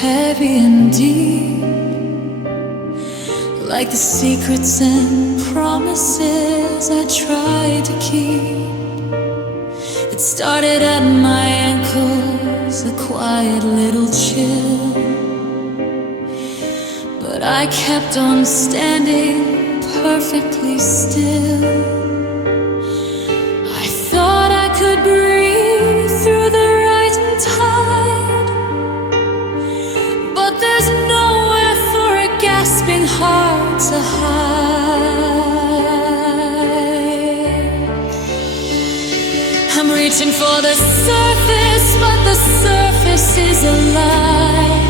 heavy and deep, like the secrets and promises I tried to keep. It started at my ankles, a quiet little chill, but I kept on standing perfectly still. I thought I could breathe through the rising tide, but there's nowhere for a gasping heart to hide. I'm reaching for the surface, but the surface is a lie,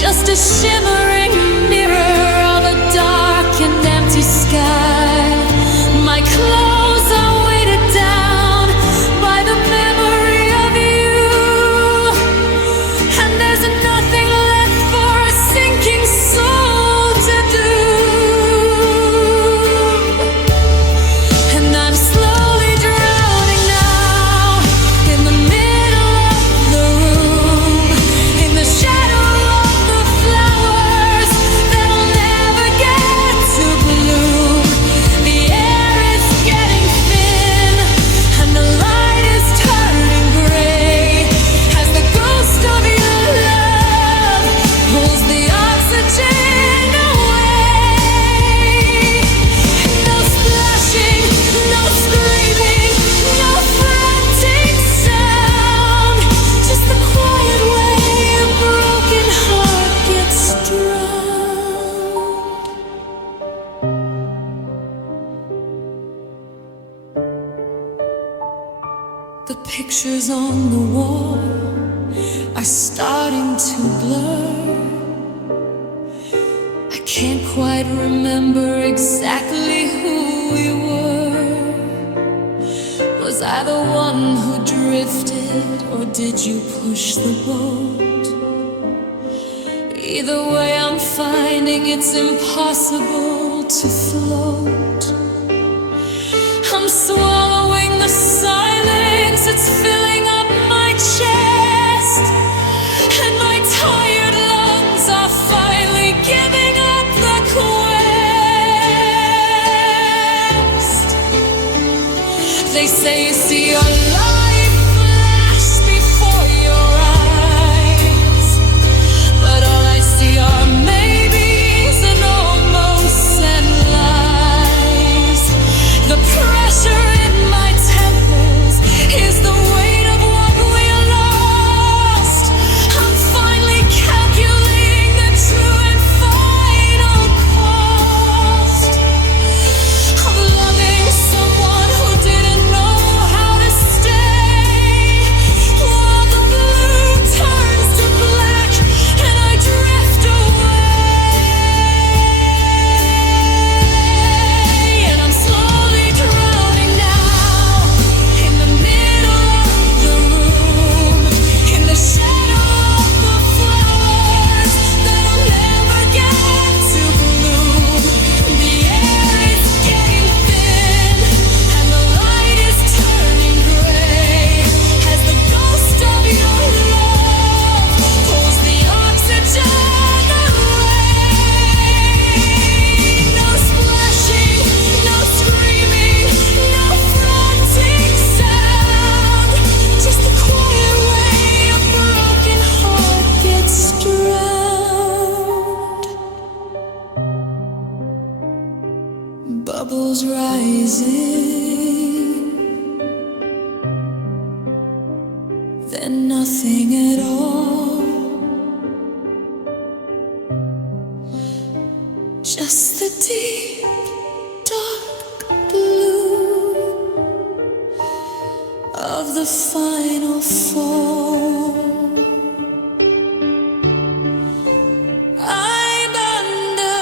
just a shimmering mirror of a dark and empty sky. My clothes are weighted down by the memory of you, and there's nothing left for a sinking soul to do. And I'm slowly drowning now in the middle of the room, in the shadow of the flowers that'll never get to bloom. The air is getting thin and the light is turning gray as the ghost of your love pulls the oxygen away. No splashing, no screaming, no frantic sound, just the quiet way a broken heart gets drowned. The pictures on the wall are starting to blur. I can't quite remember exactly who we were. Was I the one who drifted, or did you push the boat? Either way, I'm finding it's impossible to float. I'm swallowing the silence, it's filling up my chest, and my tired lungs are finally giving up the quest. They say you see your life flash before your eyes, but all I see are maybes and almosts and lies. The pressure in my temples is the weight of what we lost. I'm finally calculating the true and final cost of loving someone who didn't know how to stay. While the blue turns to black and I drift away, and I'm slowly drowning now in the middle of the room, in the shadow of the flowers that'll never get to bloom. The air is getting thin and the light is turning gray as the ghost of your love pulls the oxygen away. No splashing, no screaming, no frantic sound, just the quiet way a broken heart gets drowned. Bubbles rising, then nothing at all, just the deep, dark blue of the final fall. I'm under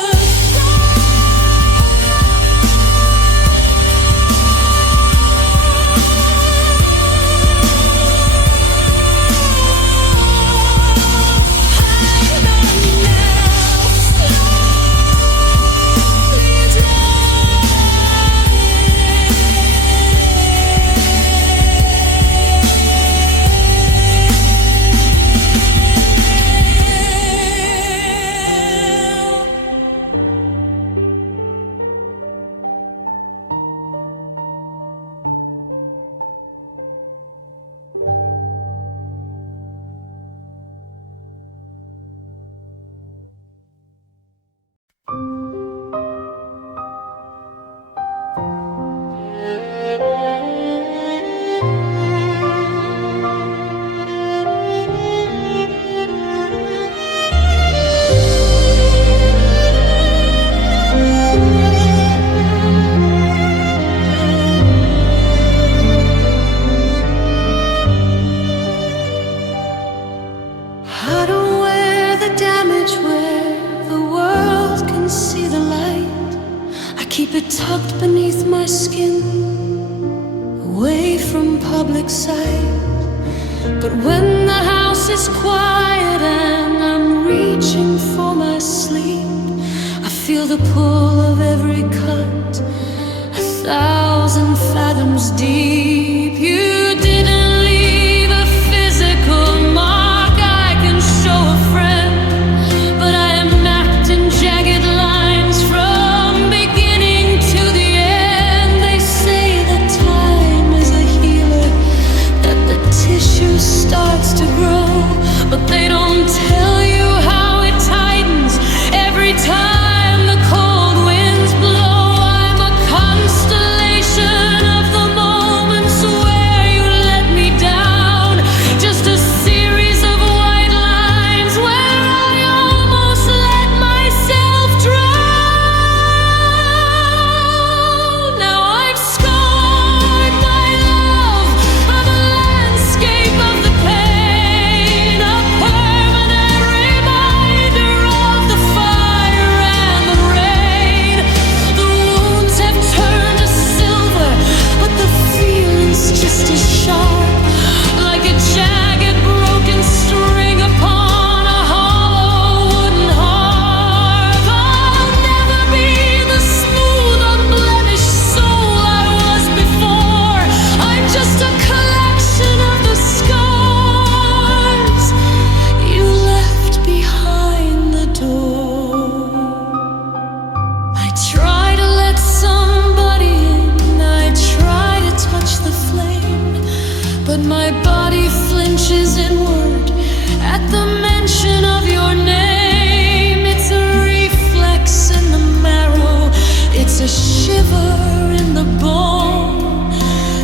I don't wear the damage where the world can see the light. I keep it tucked beneath my skin, away from public sight. But when the house is quiet and I'm reaching for my sleep, I feel the pull of every cut, 1,000 fathoms deep. You didn't leave a physical mark I can show a friend, but I am mapped in jagged lines from beginning to the end. They say that time is a healer, that the tissue starts to grow, but they don't tell you how it tightens every time the cold winds blow. I'm a constellation of the moments where you let me down, just a series of white lines where I almost let myself drown. Now I've scarred my love of a landscape of the pain, a permanent reminder of the fire and the rain. The wounds have turned to silver, but the feeling's just as sharp, like a jagged broken string upon a hollow wooden harp. I'll never be the smooth, unblemished soul I was before. I'm just a collection of the scars you left behind the door. I try to let somebody in, I try to touch the flame, but my body flinches inward at the mention of your name. It's a reflex in the marrow, it's a shiver in the bone,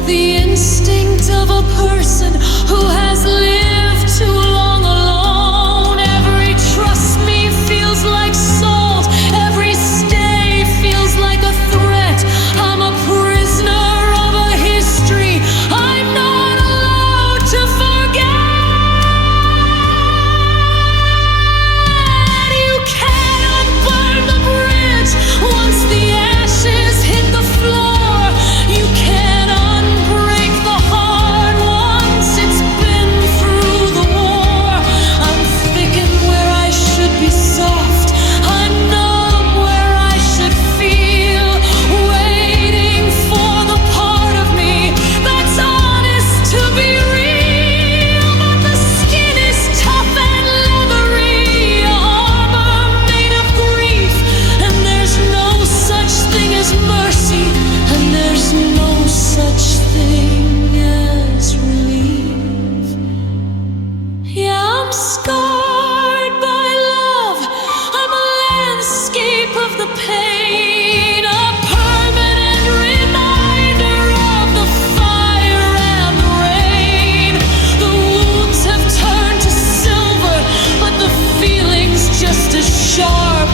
the instinct of a person who has lived too long alone. Every trust me feels like salt, every stay feels like a threat. I'm a prisoner of a history I'm not allowed to forget. You can't unburn the bridge once the ashes hit the floor. You can't unbreak the heart once it's been through the war. I'm thickened where I should be soft, I'm numb where I should feel, waiting for the part of me that's honest to be real. But the skin is tough and leathery, armor made of grief, and there's no such thing as mercy, and there's no such thing as relief. Yeah, I'm scarred by love, I'm a landscape of the pain, a permanent reminder of the fire and the rain. The wounds have turned to silver, but the feeling's just as sharp,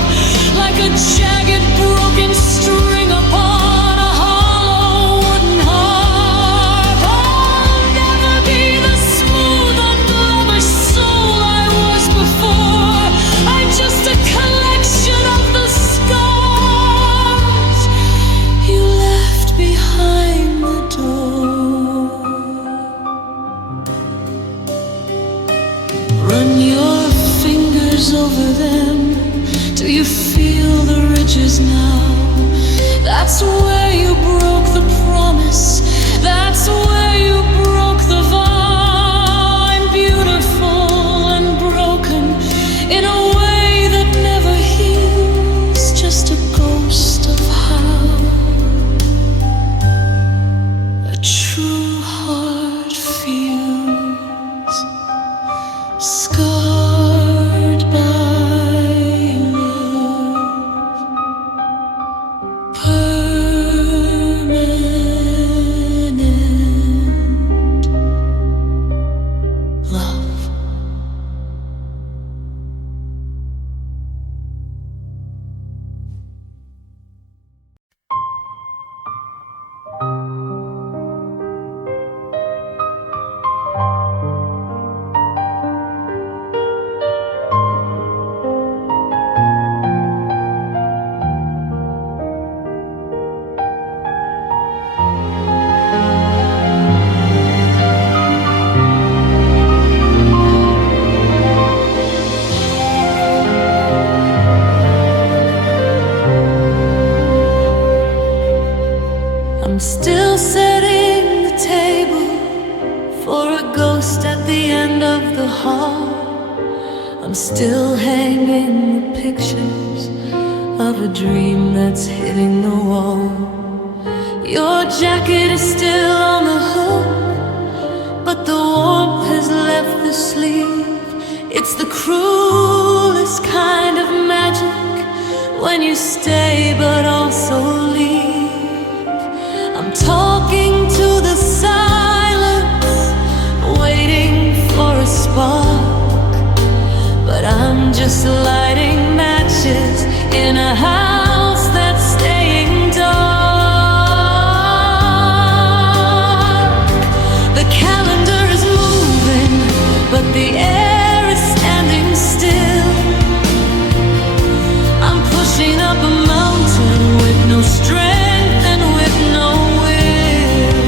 like a jagged broken string upon a hollow wooden harp. I'll never be the smooth, unblemished soul I was before. I'm just a collection of the scars you left behind the door. Run your fingers over them, do you feel the ridges now? That's where you broke the promise, that's where you broke the vow. I'm beautiful and broken in a way that never heals, just a ghost of how a true heart feels. Scarred by love, permanent still hanging the pictures of a dream that's hitting the wall. Your jacket is still on the hook, but the warmth has left the sleeve. It's the cruelest kind of magic when you stay but also leave. I'm talking to the silence, waiting for a spark, but I'm just lighting matches in a house that's staying dark. The calendar is moving, but the air is standing still. I'm pushing up a mountain with no strength and with no will.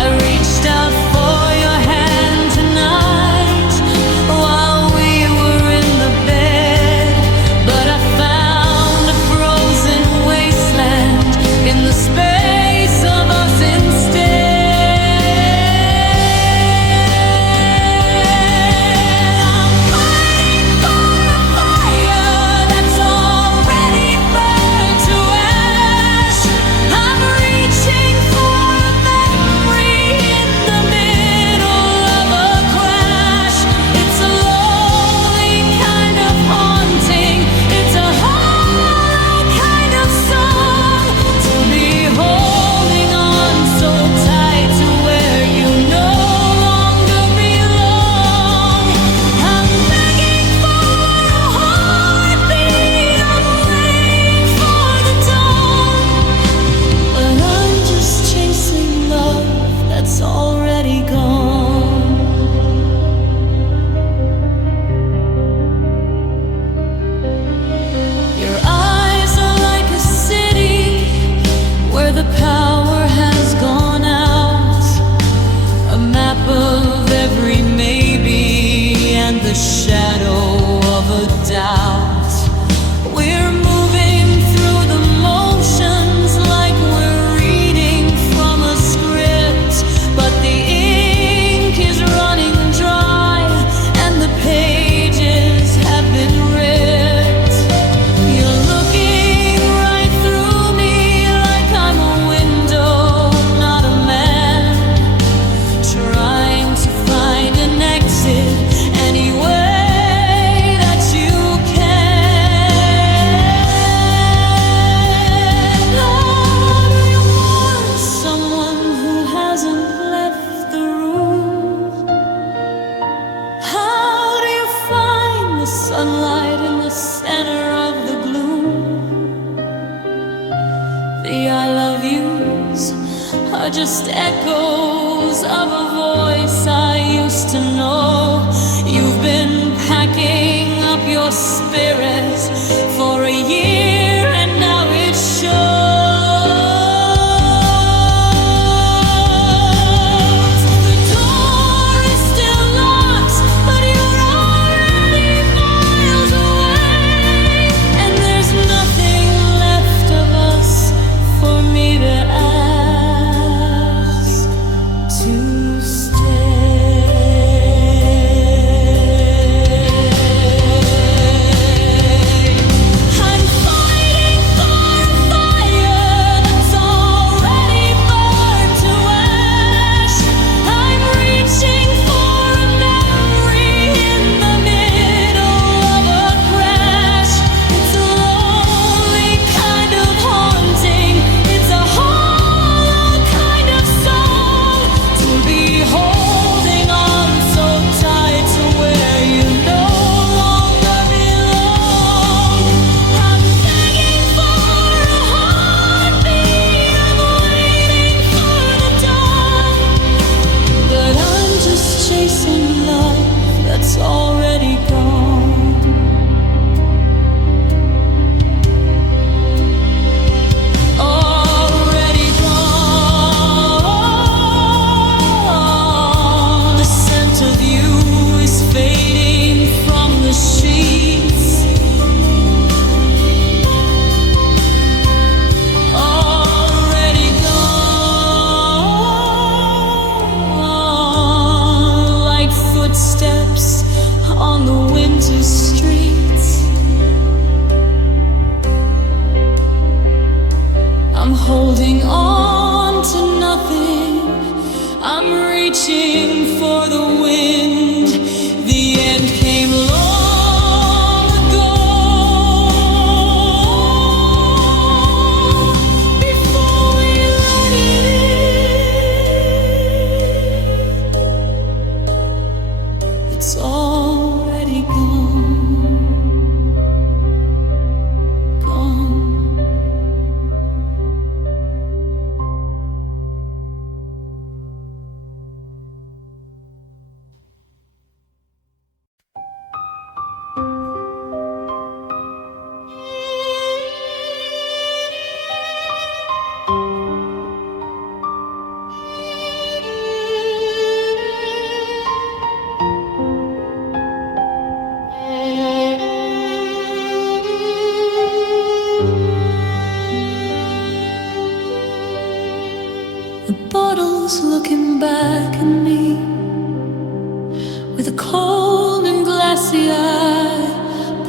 I reached out for your hand tonight while we were in the bed, but I found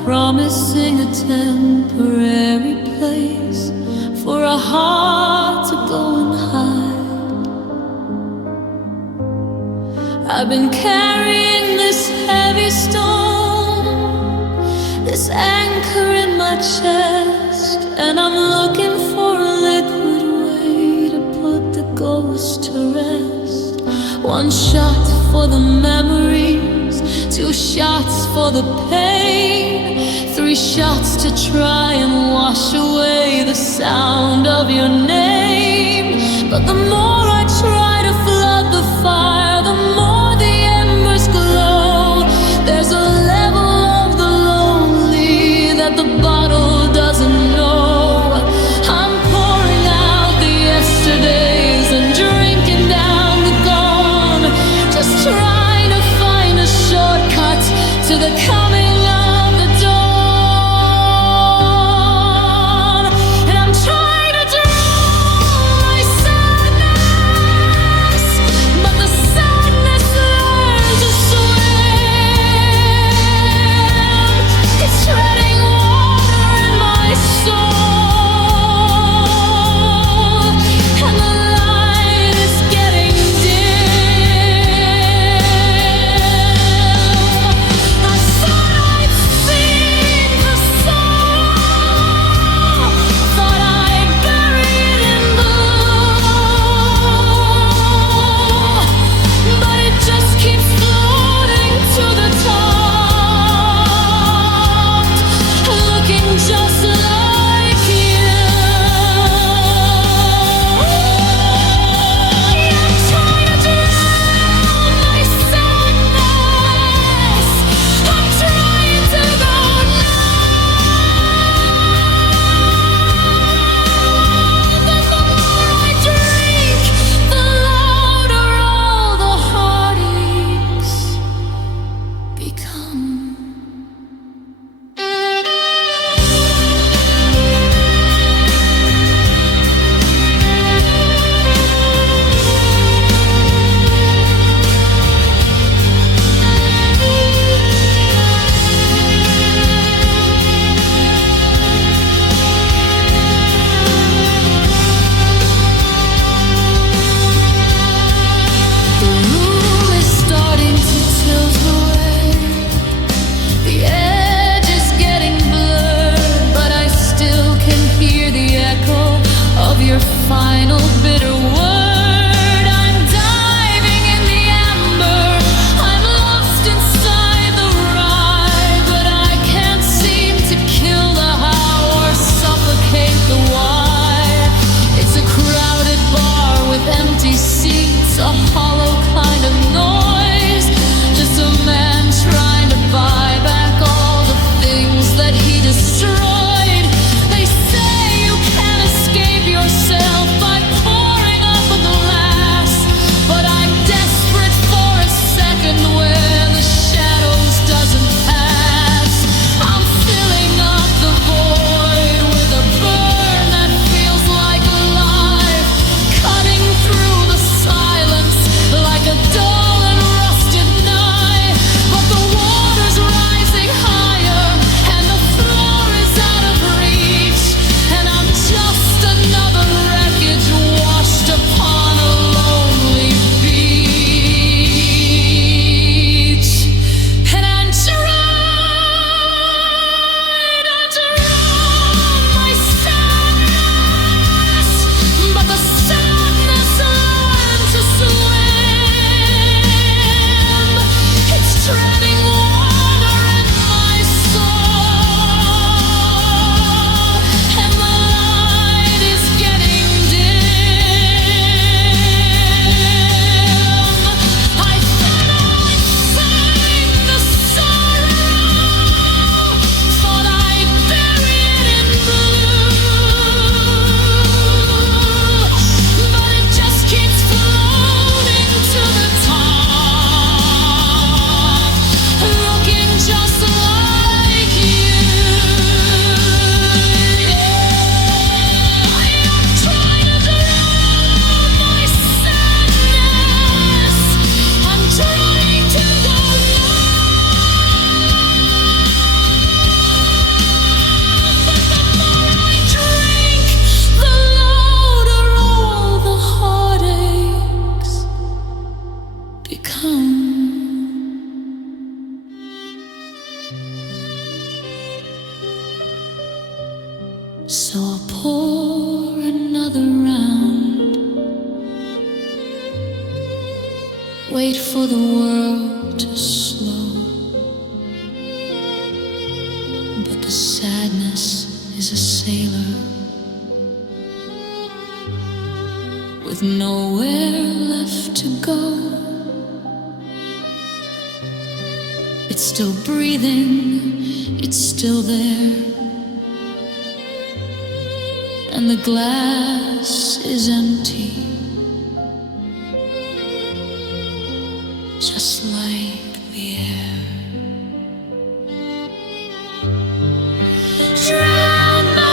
promising a temporary place for a heart to go and hide. I've been carrying this heavy stone, this anchor in my chest, and I'm looking for a liquid way to put the ghost to rest. One shot for the memories, 2 shots for the pain, 3 shots to try and wash away the sound of your name. But the more I try to flood the fire, the more the embers glow. There's a level of the lonely that the bottle doesn't know. I'm pouring out the yesterdays and drinking down the gone, just trying to find a shortcut to the coming of the dawn. And I'm trying to drown my sadness, but the sadness learns to swim. It's treading water in my soul, and the light is getting dim. I thought I'd seen the sorrow, thought I'd bury it in gloom, but it just keeps floating to the top, looking just like you. I'm trying to drown my sadness, I'm trying to go numb. The more I drink, the louder all the heartaches become. The room is starting to tilt away. The edge is getting blurred, but I still can hear the echo of your final bitter word. I'm diving in the amber, I'm lost inside the ride, but I can't seem to kill the how or suffocate the why. It's a crowded bar with empty seats, a hollow kind of noise, just a man trying to buy back all the things that he destroyed. They say you can't escape yourself by pouring up So I'll pour another round, wait for the world to slow. But the sadness is a sailor with nowhere left to go. It's still breathing, it's still there, and the glass is empty, just like the air. Drown my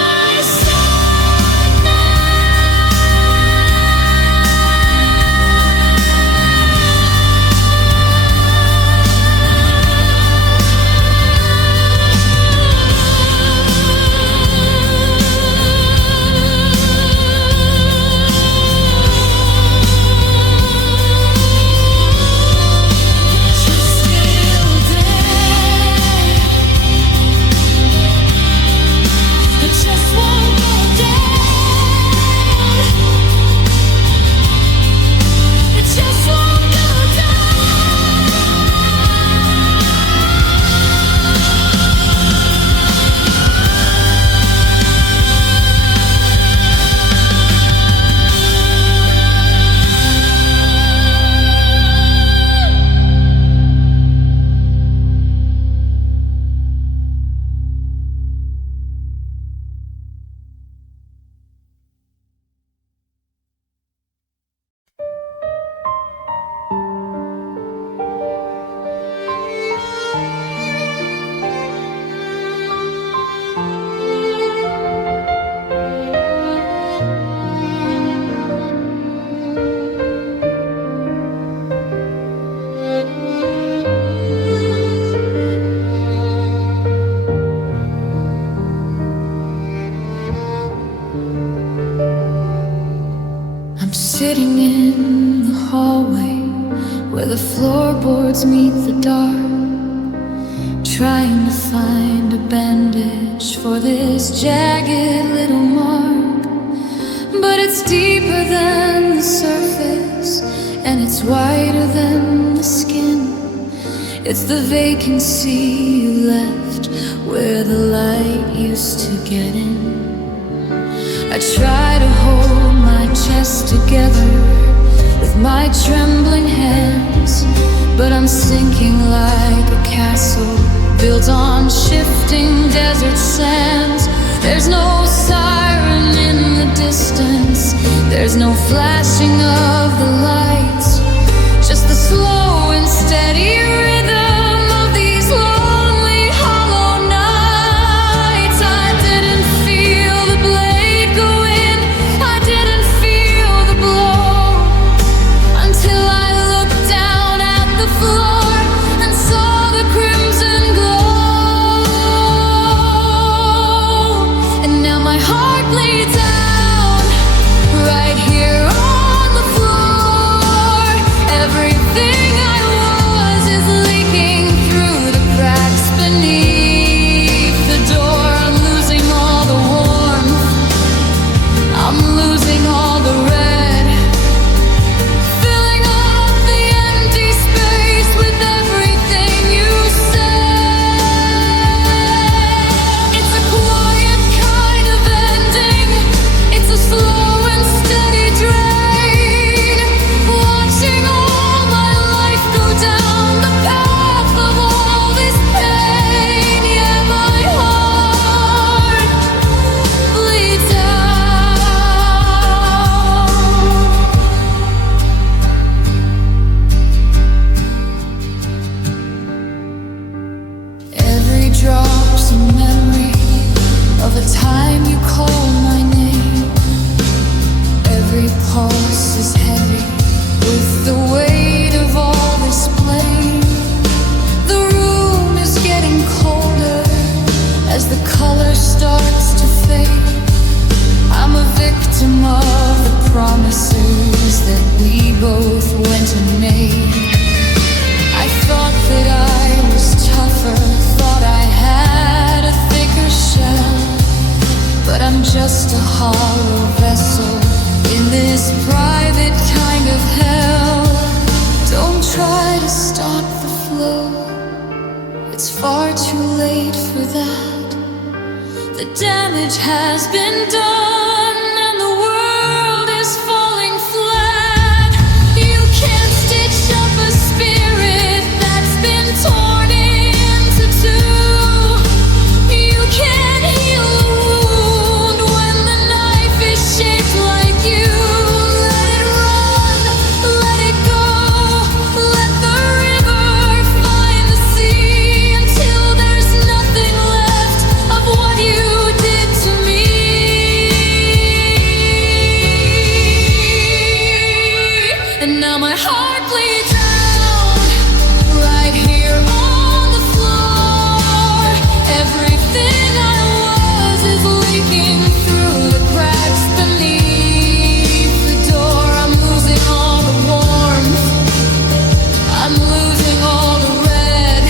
sitting in the hallway where the floorboards meet the dark, trying to find a bandage for this jagged little mark. But it's deeper than the surface, and it's wider than the skin. It's the vacancy you left where the light used to get in. I try to hold my chest together with my trembling hands, but I'm sinking like a castle built on shifting desert sands. There's no siren in the distance, there's no flashing of the lights, just the slow and steady rhythm of these lonely hollow nights. I didn't feel the blade go in, I didn't feel the blow, until I looked down at the floor and saw the crimson glow. And now my heart bleeds out right here on the floor. Everything I was is leaking through the cracks beneath the door. I'm losing all the warmth, I'm losing all the red, filling up the empty space with everything you said. It's a quiet kind of ending, it's a slow and steady drain, watching all my life go down the path of all this pain. Yeah, my heart bleeds out. Every drop's a memory of a time you called my name. Every pulse is heavy with the weight of all this blame. The room is getting colder as the color starts to fade. I'm a victim of the promises that we both went and made. I thought that I was tougher, thought I had a thicker shell, but I'm too late for that. The damage has been done and the world is falling flat. You can't stitch up a spirit that's been torn into two. You can't heal a wound when the knife is shaped like you. Let it run, let it go, let the river find the sea until there's nothing left of what you did to me. And now my heart bleeds out right here on the floor. Everything I was is leaking through the cracks beneath the door. I'm losing all the warmth, I'm losing all the red,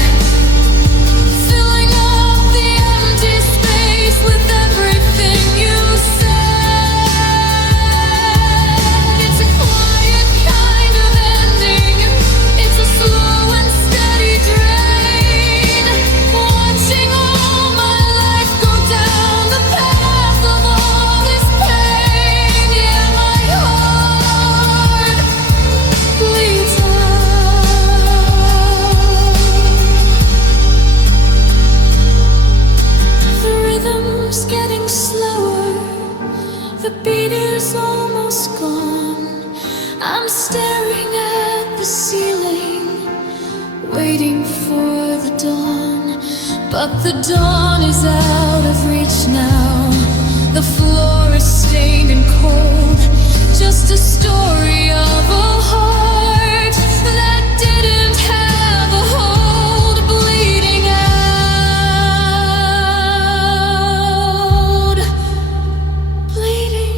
filling up the empty space with everything you said. It's a quiet kind of ending, it's a slow and steady drain. Watching all my life go down the path of all this pain. Yeah, my heart bleeds out. The rhythm's getting slower, the beat is almost gone. I'm staring at the ceiling, waiting for the dawn. But the dawn is out of reach now. The floor is stained and cold, just a story of a heart that didn't have a hold, bleeding out, bleeding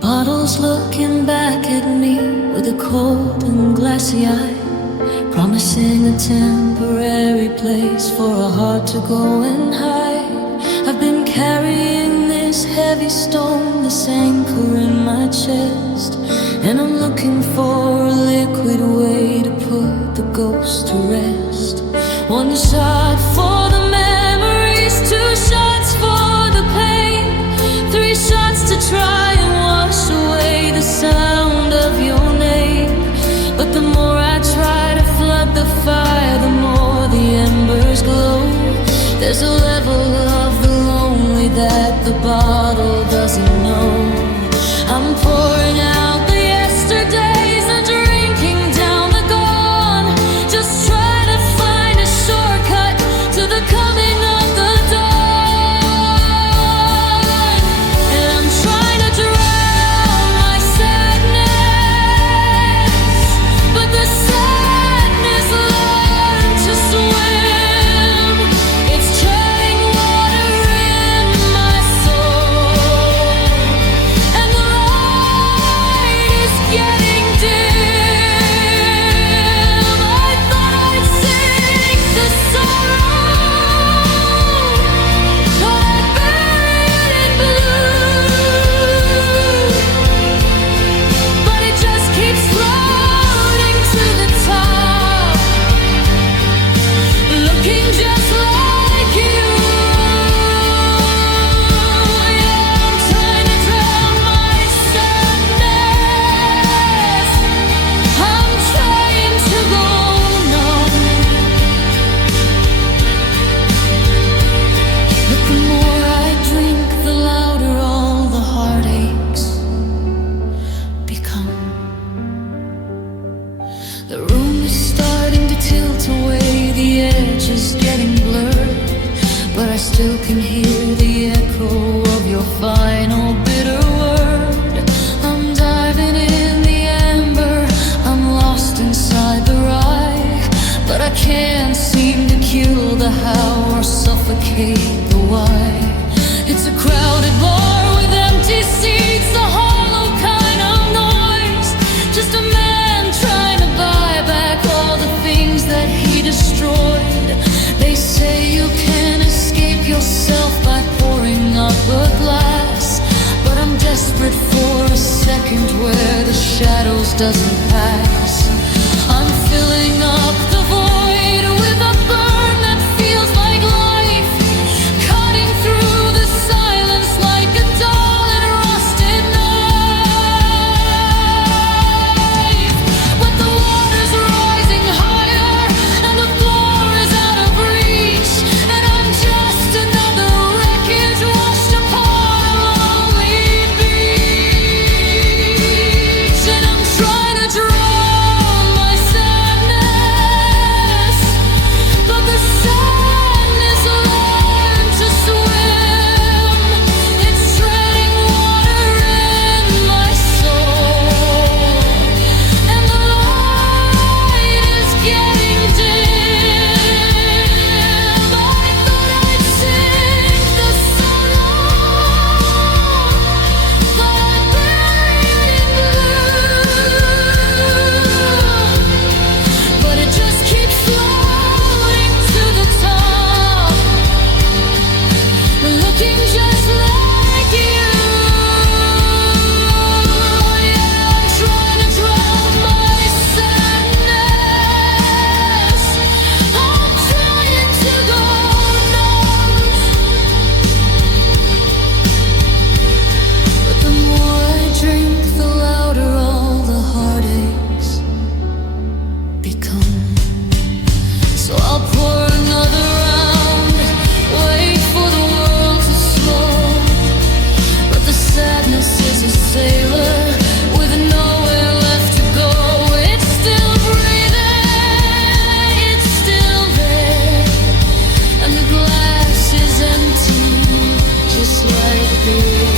bottles looking back at me with a cold and glassy eye, promising a temporary place for a heart to go and hide. I've been carrying this heavy stone, this anchor in my chest, and I'm looking for a liquid way to put the ghost to rest. One shot for the memories, two shots for the pain, three shots to try and wash away the sound of your name. But the more I try to flood the fire, the more the embers glow. There's a level of the lonely that the bottle doesn't know. I'm pouring out the yesterdays and drinking down the gone, just trying to find a shortcut to the coming of the dawn. And I'm trying to drown my sadness, but the sadness learned to swim. It's treading water in my soul. indicate the why. It's a crowded bar with empty seats, a hollow kind of noise. Just a man trying to buy back all the things that he destroyed. They say you can escape yourself by pouring up a glass, but I'm desperate for a second where the shadows doesn't pass. I'm filling up the void with a burn that feels like life, cutting through the silence like a dull and rusted knife. But the water's rising higher and the floor is out of reach, and I'm just another wreckage washed upon a lonely beach. And I'm trying to drown my sadness, but the sadness learned to swim. It's treading water in my soul, and the light is getting dim. I thought I'd sink this so long, thought I'd bury it in blue, but it just keeps floating to the top, looking just like you. Yeah, I'm trying to drown my sadness. I'm trying to go numb, but the more I drink, the louder all the heartaches become. So I'll pour another round, wait for the world to slow. But the sadness is a sailor with nowhere left to go. It's still breathing, it's still there, and the glass is empty, just like beer.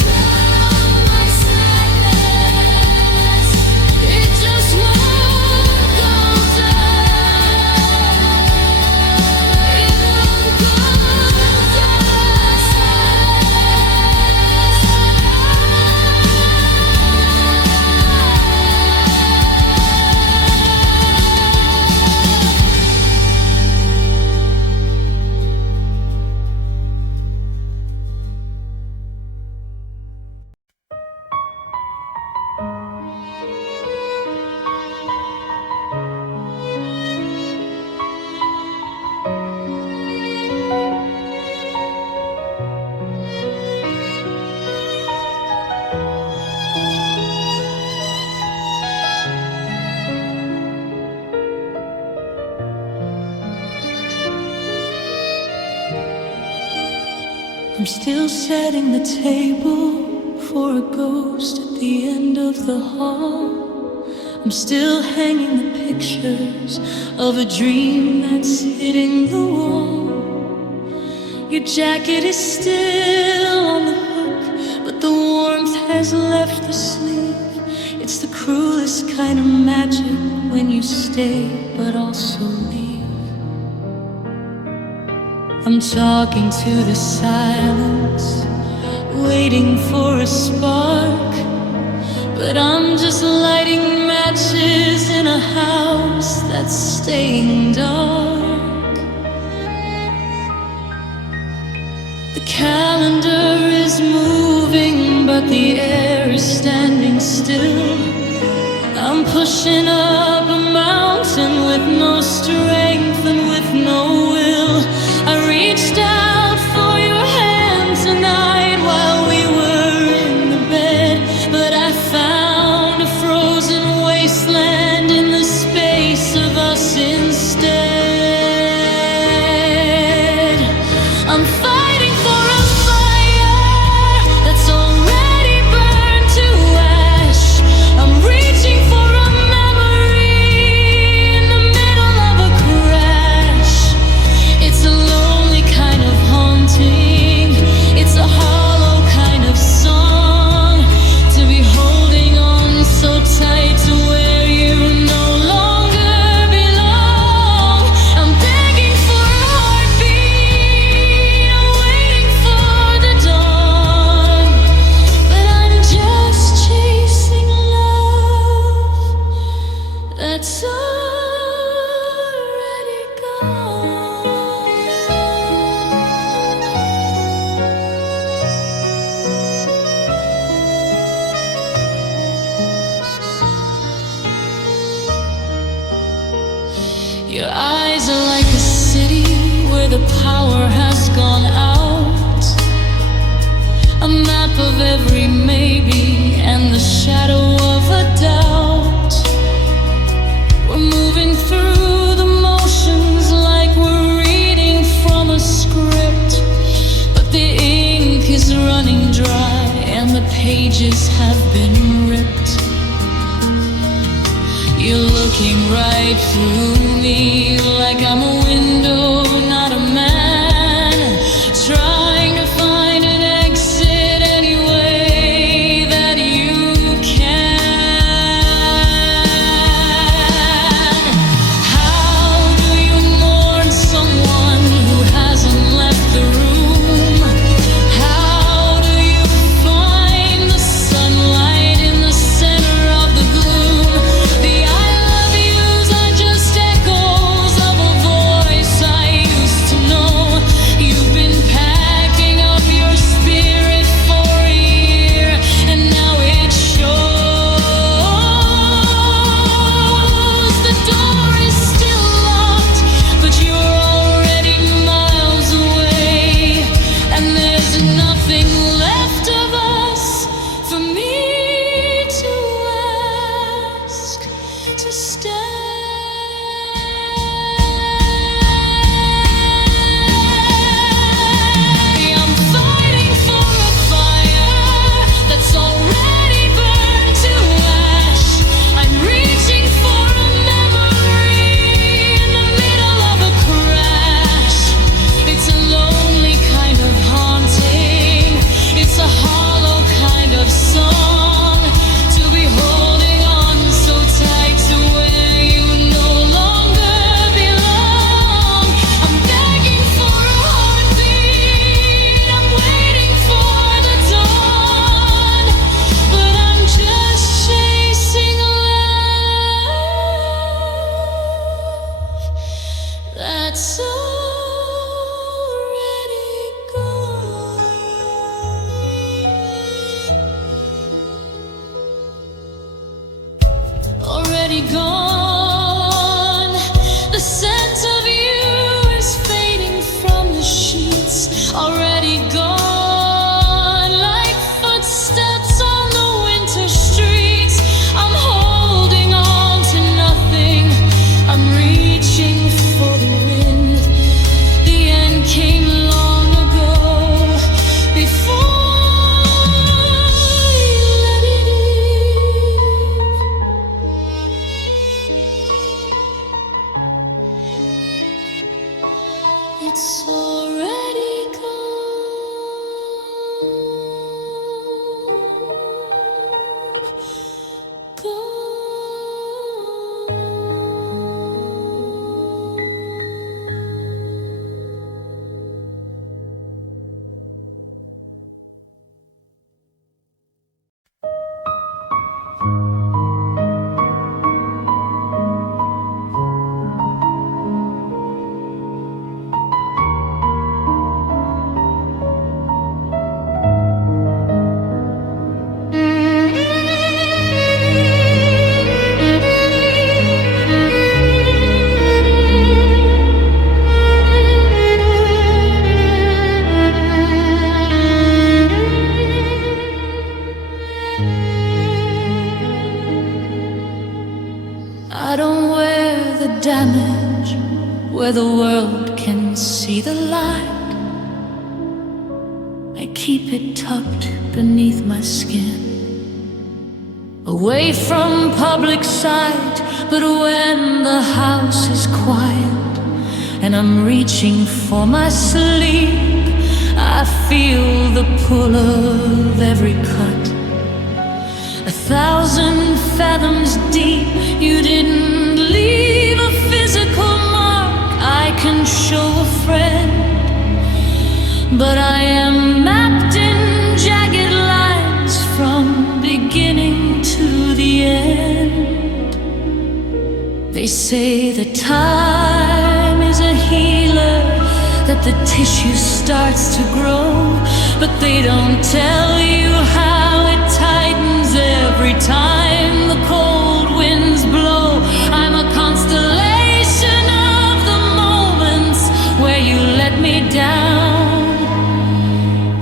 Drown my sadness, it just won't go down. It won't go I'm still setting the table for a ghost at the end of the hall. I'm still hanging the pictures of a dream that's hitting the wall. Your jacket is still on the hook, but the warmth has left the sleeve. It's the cruelest kind of magic when you stay but also leave. I'm talking to the silence, waiting for a spark, but I'm just lighting matches in a house that's staying dark. The calendar is moving, but the air is standing still. I'm pushing up a mountain with no strength and with no will. I reached out for your hand tonight while we were in the bed, but I found a frozen wasteland in the space of us instead. I'm fighting for a fire that's already burned to ash. I'm reaching for a memory in the middle of a crash. It's a lonely kind of Your eyes are like a city where the power has gone out. A map of every maybe and the shadow of a doubt. We're moving through the motions like we're reading from a script, but the ink is running dry and the pages have been ripped. You're looking right through me like I'm a window, not a man, trying to find an exit any way that you can. How do you mourn someone who hasn't left the room? How do you find the sunlight in the center of the gloom? The I love yous are just echoes of a voice I used to know. You've been packing up your spirit for a year, and now it shows. The door is still locked, but you're already miles away, and there's nothing left of us for me to ask to stay. I'm fighting for a fire that's already burned to ash. I'm reaching for a memory in the middle of a crash. It's a lonely kind of haunting. It's a hollow kind of song to be holding on so tight to where you no longer belong. I'm begging for a heartbeat. I'm waiting for the dawn, but I'm just chasing love that's already gone. Already gone. The scent of you is fading from the sheets. Already gone, like footsteps on the winter streets. I'm holding on to nothing. I'm reaching for the wind. The end came long ago, before you let it in. It's already I don't wear the damage where the world can see the light. I keep it tucked beneath my skin, away from public sight. But when the house is quiet and I'm reaching for my sleep, I feel the pull of every cut. 1,000 fathoms deep, you didn't leave a physical mark I can show a friend, but I am mapped in jagged lines from beginning to the end. They say that time is a healer, that the tissue starts to grow, but they don't tell you how it tightens every time the cold winds blow. I'm a constellation of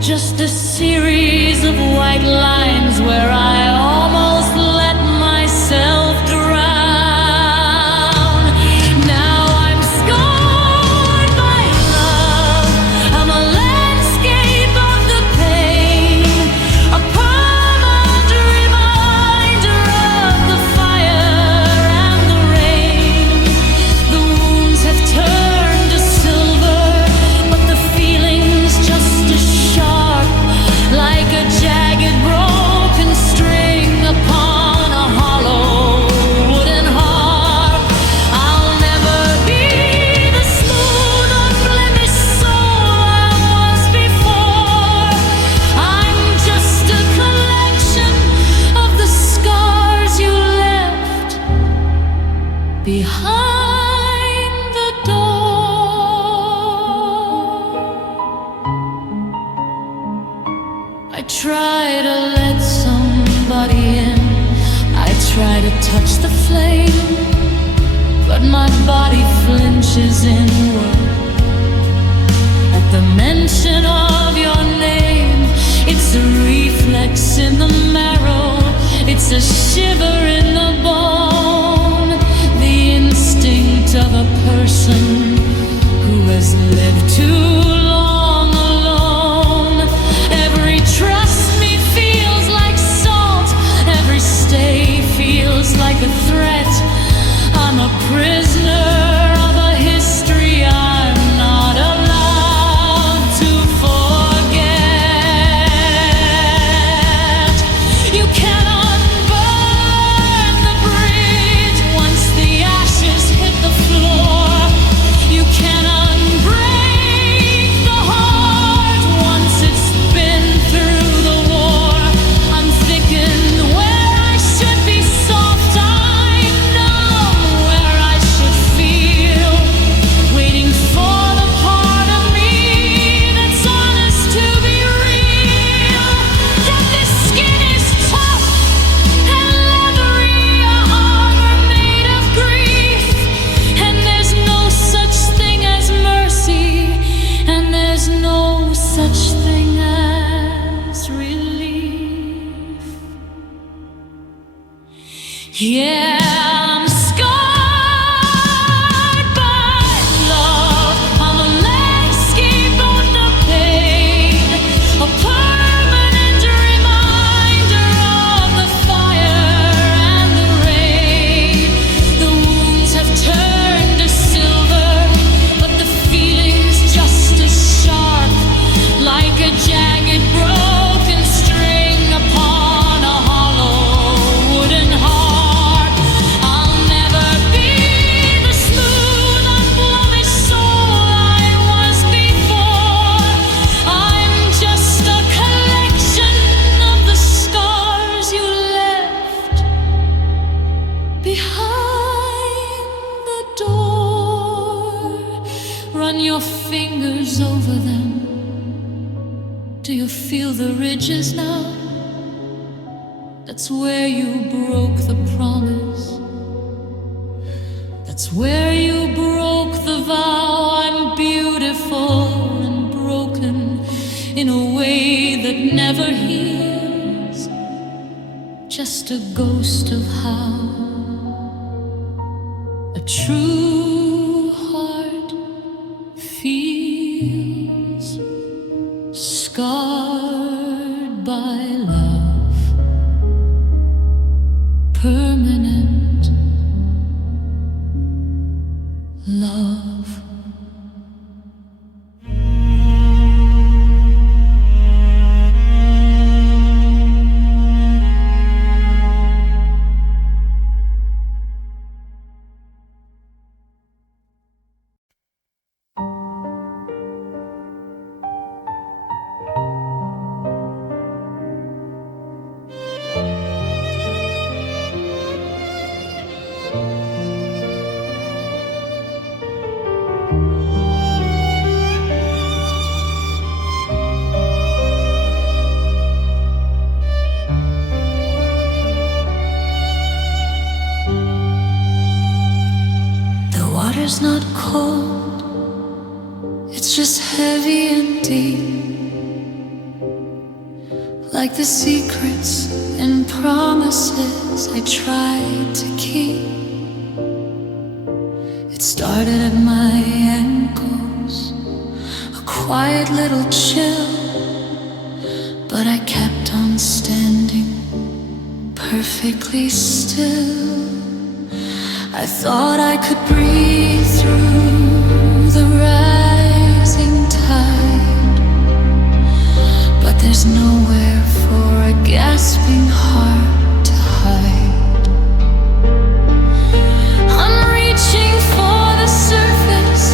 Just a series of white lines where I almost let myself drown. Now I'm scarred by love. I'm a landscape of the pain, a permanent reminder of the fire and the rain. The wounds have turned to silver, but the feeling's just as sharp, like a jagged broken string upon a hollow wooden harp. I'll never be the smooth, unblemished soul I was before. I'm just a collection of the scars you left behind the door. I try to let somebody in. I try to touch the flame, but my body flinches inward at the mention of your name. It's a reflex in the marrow, it's a shiver in the bone, the instinct of a person who has lived too long alone. Every trust me feels like salt, every stay feels like a threat. I'm a prisoner of a history I'm not allowed to forget. You cannot burn the bridge once the ashes hit the floor. You cannot break the heart once it's been through the war. I'm thinking where I should be soft, I'm numb where I should feel, waiting for the part of me that's honest to be real. That this skin is tough and leathery, a armor made of grief, and there's no such thing as mercy, and there's no such thing as relief. Yeah, I'm scarred by love. I'm a landscape of the pain, a permanent reminder of the fire and the rain. The wounds have turned to silver, but the feeling's just as sharp, like a jagged broken string upon a hollow wooden harp. I'll never be the smooth, unblemished soul I was before. I'm just a collection of the scars you left behind the door. Run your fingers over them. Do you feel the ridges now? That's where you broke the promise. That's where you broke the vow. I'm beautiful and broken in a way that never heals. Just a ghost of how a true heart feels, scarred by love, permanent love. water's not cold, it's just heavy and deep. like the secrets and promises I tried to keep. It started at my ankles, a quiet little chill, but I kept on standing perfectly still. I thought I could breathe through the rising tide, but there's nowhere for a gasping heart to hide. I'm reaching for the surface,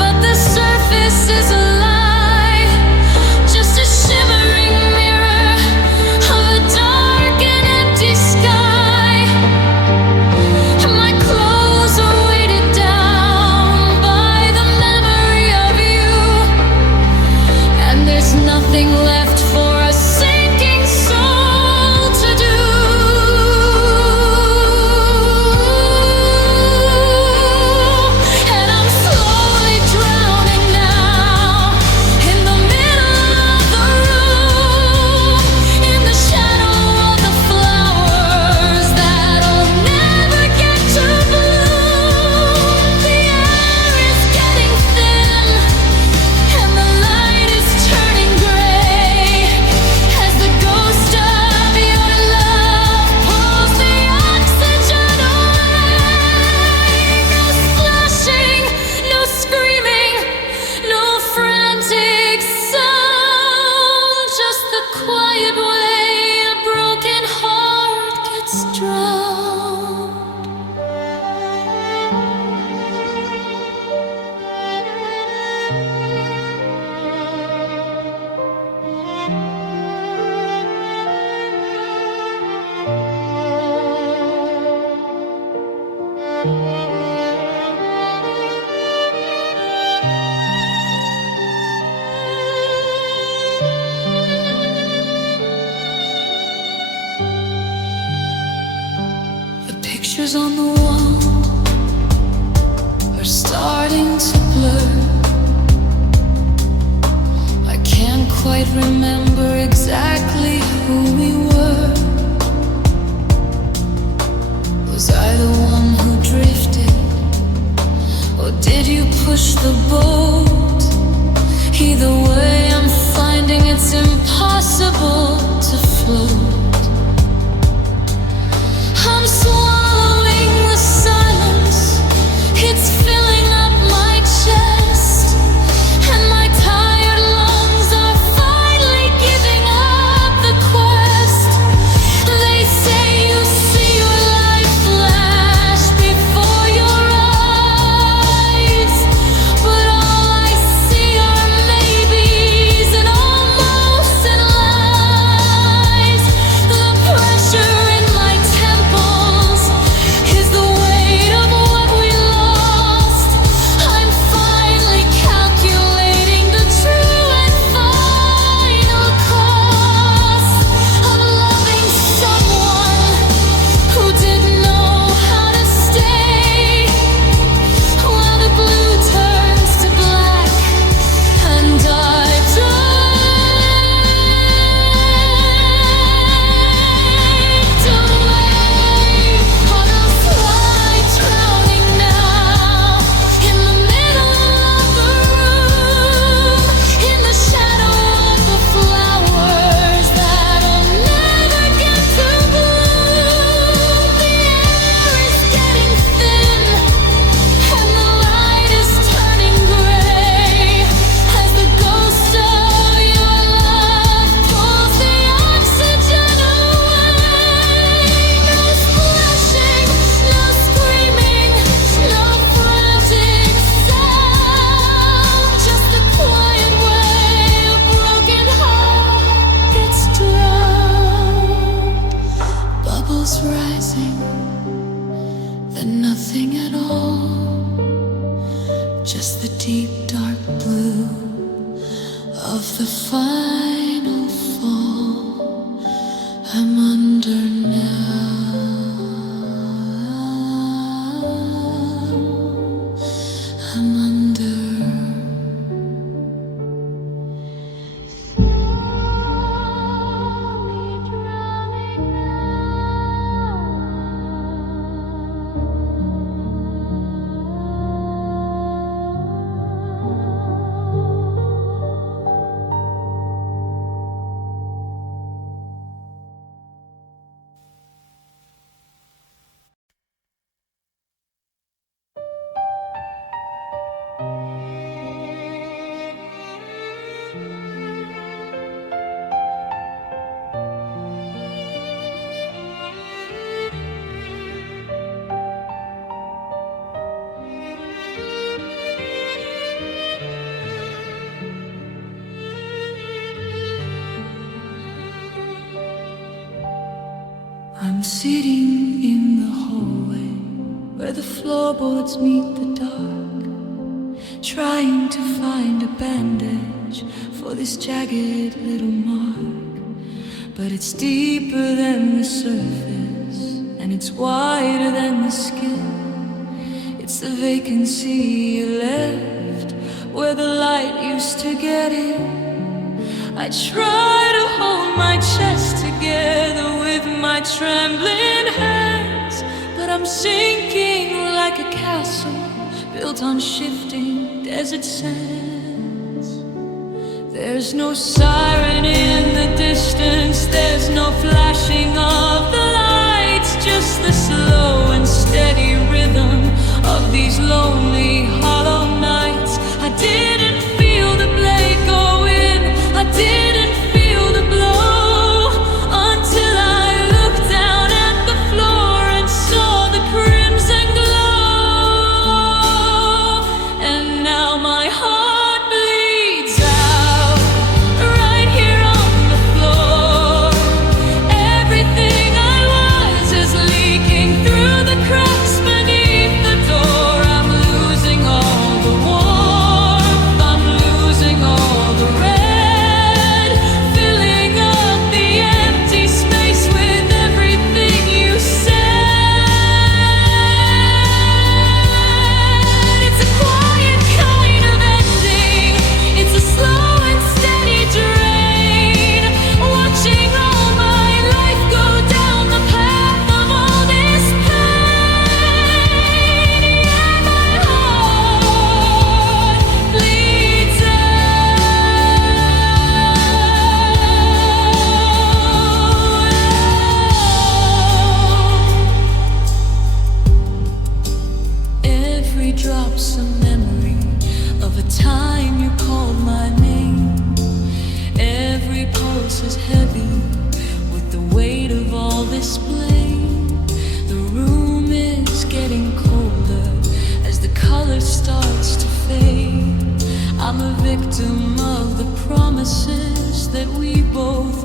but the surface is a lie, just a shimmering mirror of a dark and empty sky. My clothes are weighted down by the memory of you, and there's nothing left for a sinking soul to do. And I'm slowly drowning now in the middle of the room, in the shadow of the flowers that'll never get to bloom. The air is getting thin, and the light is turning gray, as the ghost of your love pulls the oxygen away. No splashing, no screaming, no frantic sound, just the quiet way a broken heart gets drowned. The pictures on the wall are starting to blur. I can't quite remember exactly who we were. Was I the one who drifted, or did you push the boat? Either way, I'm finding it's impossible to float. I'm swallowing the silence, it's filling up my chest, and my tired lungs are finally giving up the quest. They say you see your life flash before your eyes, but all I see are maybes and almost and lies. The pressure in my temples is the weight of what we lost. I'm finally calculating the true and final cost of loving someone who didn't know how to stay, while the blue turns to black and I drift away on a flight, drowning now in the middle of the room, in the shadow of the flowers that'll never get to bloom. The air is getting thin, and the light is turning gray, as the ghost of your love pulls the oxygen away. No splashing, no screaming, no frantic sound, just the quiet way a broken heart gets drowned. Bubbles rising, then nothing at all, just the deep dark blue of the final fall. I'm under now. I'm under. I'm sitting in the hallway where the floorboards meet the dark, trying to find a bandage for this jagged little mark. But it's deeper than the surface, and it's wider than the skin. It's the vacancy you left where the light used to get in. I try to hold my chest together with my trembling hands, but I'm sinking like a castle built on shifting desert sands. There's no siren in the distance, there's no flashing of the lights, just the slow and steady rhythm of these lonely hollow nights. I didn't feel the blade go in, I didn't feel the blow, until I looked down at the floor and saw the crimson glow. And now my heart bleeds out right here on the floor. Everything I was is leaking through the cracks beneath the door. I'm losing all the warmth, I'm losing all the red, filling up the empty space with everything you said. It's a quiet kind of ending, it's a slow and steady drain, watching all my life go down the path of all this pain. Yeah, my heart bleeds out. Every drop's a memory of a time you called my name. Every pulse is heavy with the weight of all this blame. The room is getting colder as the color starts to fade. I'm a victim of the promises that we both